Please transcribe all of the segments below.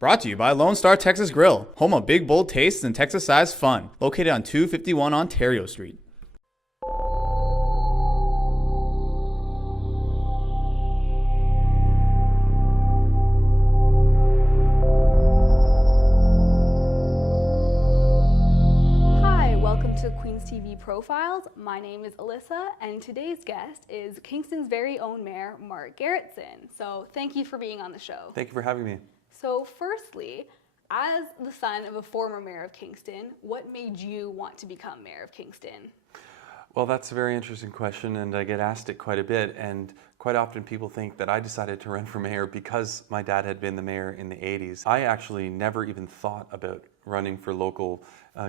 Brought to you by Lone Star Texas Grill, home of big, bold tastes and Texas-sized fun. Located on 251 Ontario Street. To Queens TV Profiles. My name is Alyssa, and today's guest is Kingston's very own Mayor, Mark Gerretsen. So thank you for being on the show. Thank you for having me. So firstly, as the son of a former Mayor of Kingston, what made you want to become Mayor of Kingston? Well, that's a very interesting question, and I get asked it quite a bit, and quite often people think that I decided to run for mayor because my dad had been the mayor in the 80s. I actually never even thought about running for local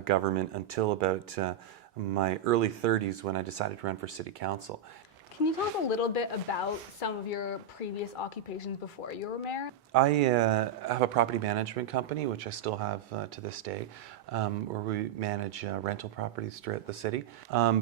government until about my early 30s when I decided to run for city council. Can you tell us a little bit about some of your previous occupations before you were mayor? I have a property management company, which I still have to this day, where we manage rental properties throughout the city.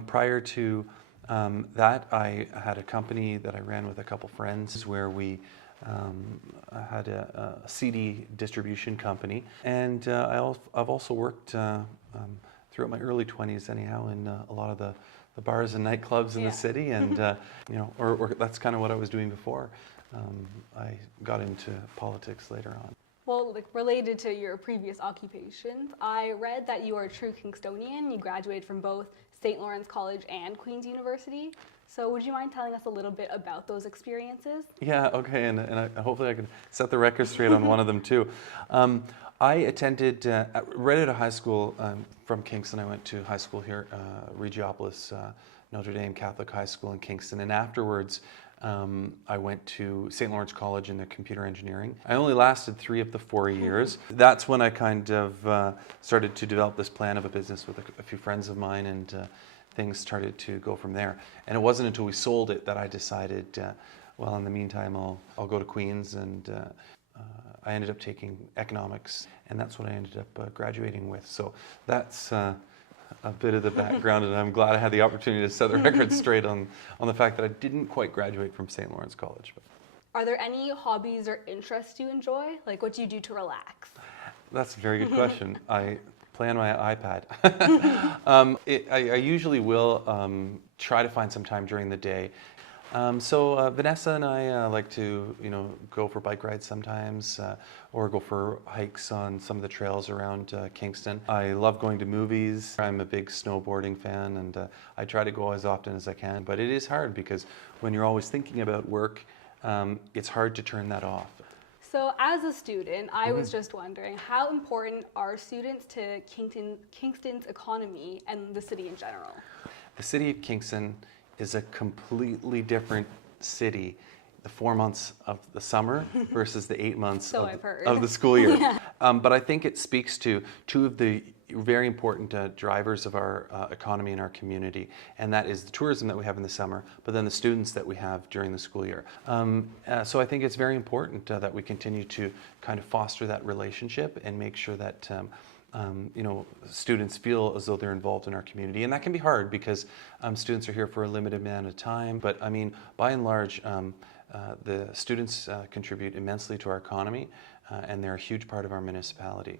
Prior to that, I had a company that I ran with a couple friends where we had a CD distribution company, and I've also worked throughout my early 20s anyhow in a lot of the bars and nightclubs in the city, and or that's kind of what I was doing before I got into politics later on. Well, related to your previous occupations, I read that you are a true Kingstonian. You graduated from both St. Lawrence College and Queen's University. So would you mind telling us a little bit about those experiences? Yeah, okay, and hopefully I can set the record straight on one of them too. I attended, right out of high school from Kingston. I went to high school here, Regiopolis, Notre Dame Catholic High School in Kingston, and afterwards I went to St. Lawrence College in the computer engineering. I only lasted 3 of the 4 years. That's when I kind of started to develop this plan of a business with a few friends of mine, and things started to go from there. And it wasn't until we sold it that I decided, well, in the meantime, I'll go to Queen's, and I ended up taking economics, and that's what I ended up graduating with. So that's a bit of the background, and I'm glad I had the opportunity to set the record straight on the fact that I didn't quite graduate from St. Lawrence College. But. Are there any hobbies or interests you enjoy? Like, what do you do to relax? That's a very good question. I play on my iPad. I usually will try to find some time during the day. So Vanessa and I like to, go for bike rides sometimes, or go for hikes on some of the trails around Kingston. I love going to movies. I'm a big snowboarding fan, and I try to go as often as I can. But it is hard because when you're always thinking about work, it's hard to turn that off. So as a student, I was just wondering, how important are students to Kingston's economy and the city in general? The city of Kingston is a completely different city the 4 months of the summer versus the 8 months of the school year. Yeah. But I think it speaks to 2 of the very important drivers of our economy and our community, and that is the tourism that we have in the summer, but then the students that we have during the school year. So I think it's very important that we continue to kind of foster that relationship and make sure that students feel as though they're involved in our community. And that can be hard because students are here for a limited amount of time. But I mean, by and large, the students contribute immensely to our economy, and they're a huge part of our municipality.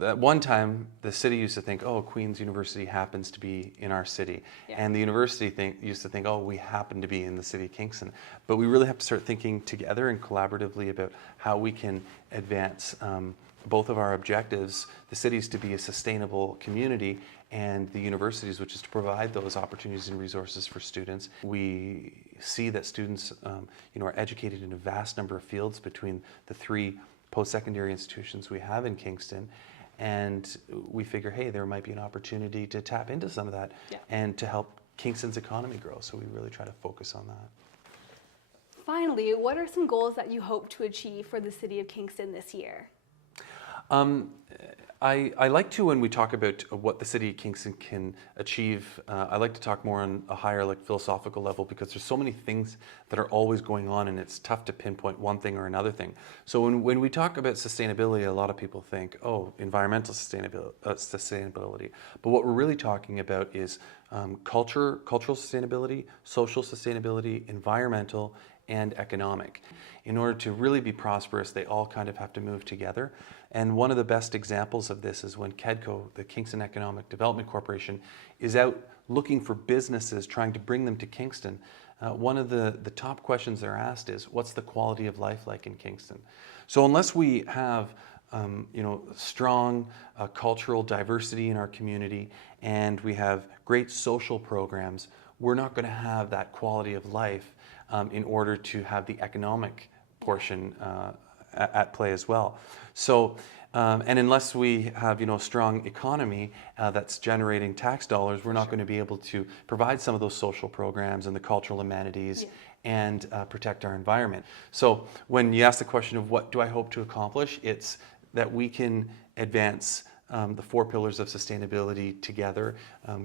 At one time, the city used to think, oh, Queen's University happens to be in our city. Yeah. And the university used to think, oh, we happen to be in the city of Kingston. But we really have to start thinking together and collaboratively about how we can advance both of our objectives, the cities to be a sustainable community, and the universities, which is to provide those opportunities and resources for students. We see that students are educated in a vast number of fields between the 3 post-secondary institutions we have in Kingston, and we figure, hey, there might be an opportunity to tap into some of that and to help Kingston's economy grow, so we really try to focus on that. Finally, what are some goals that you hope to achieve for the city of Kingston this year? I like to, when we talk about what the city of Kingston can achieve, I like to talk more on a higher philosophical level, because there's so many things that are always going on, and it's tough to pinpoint one thing or another thing. So when we talk about sustainability, a lot of people think, oh, environmental sustainability. But what we're really talking about is cultural sustainability, social sustainability, environmental, and economic. In order to really be prosperous, they all kind of have to move together. And one of the best examples of this is when KEDCO, the Kingston Economic Development Corporation, is out looking for businesses, trying to bring them to Kingston. One of the top questions they're asked is, what's the quality of life like in Kingston? So unless we have strong cultural diversity in our community and we have great social programs, we're not going to have that quality of life in order to have the economic portion at play as well. So, and unless we have a strong economy that's generating tax dollars, we're not going to be able to provide some of those social programs and the cultural amenities and protect our environment. So when you ask the question of what do I hope to accomplish, it's that we can advance the 4 pillars of sustainability together,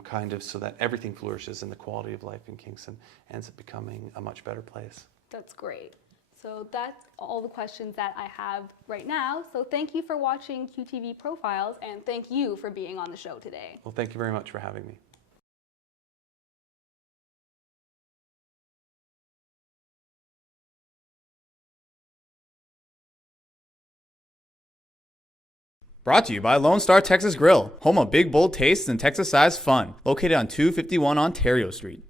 kind of so that everything flourishes and the quality of life in Kingston ends up becoming a much better place. That's great. So that's all the questions that I have right now. So thank you for watching QTV Profiles, and thank you for being on the show today. Well, thank you very much for having me. Brought to you by Lone Star Texas Grill, home of big, bold tastes and Texas-sized fun, located on 251 Ontario Street.